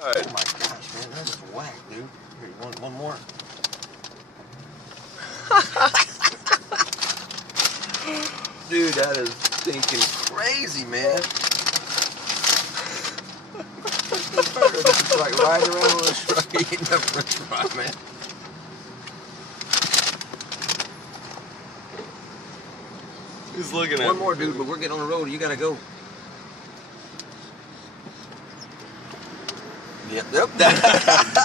Right. Oh my gosh, man, that is whack, dude. Here, you want one more? Dude, that is stinking crazy, man. It's like riding around on a truck eating a french fry, man. Who's looking at One more, dude, but we're getting on the road. You gotta go. Yep.